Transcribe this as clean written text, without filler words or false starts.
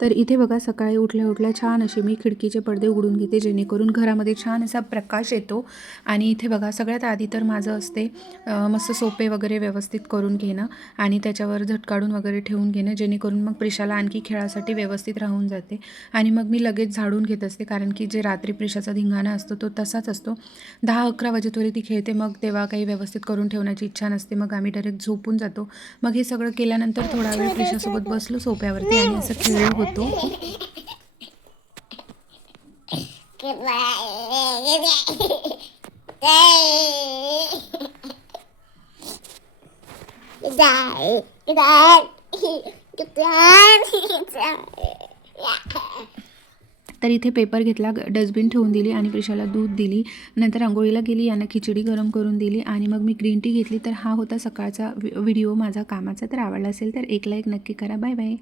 तर इथे बघा सकाळी उठल्या उठल्या छान असे मी खिडकीचे पडदे उघडून घेते, जेणेकरून घरामध्ये छान असा प्रकाश येतो. आणि इथे बघा सगळ्यात आधी तर माझं असते मस्त सोपे वगैरे व्यवस्थित करून घेणं आणि त्याच्यावर झटकाडून वगैरे ठेवून घेणं, जेणेकरून मग प्रिशाला आणखी खेळासाठी व्यवस्थित राहून जाते. आणि मग मी लगेच झाडून घेत असते, कारण की जे रात्री प्रिशाचा धिंगाणा असतो तो तसाच असतो. 10-11 वाजेतोरी ती खेळते, मग तेव्हा काही व्यवस्थित करून ठेवण्याची इच्छा नसते, मग आम्ही डायरेक्ट झोपून जातो. मग हे सगळं केल्यानंतर थोडा वेळ प्रिशासोबत बसलो सोफ्यावरती आणि असं खेळलो होतो. तर इथे पेपर घेतला, डस्टबिन ठेवून दिली आणि प्रिशाला दूध दिली. नंतर अंघोळीला गेली, यांना खिचडी गरम करून दिली आणि मग मी ग्रीन टी घेतली. तर हा होता सकाळचा व्हिडिओ माझा कामाचा. तर आवडला असेल तर एक लाईक नक्की करा. Bye bye.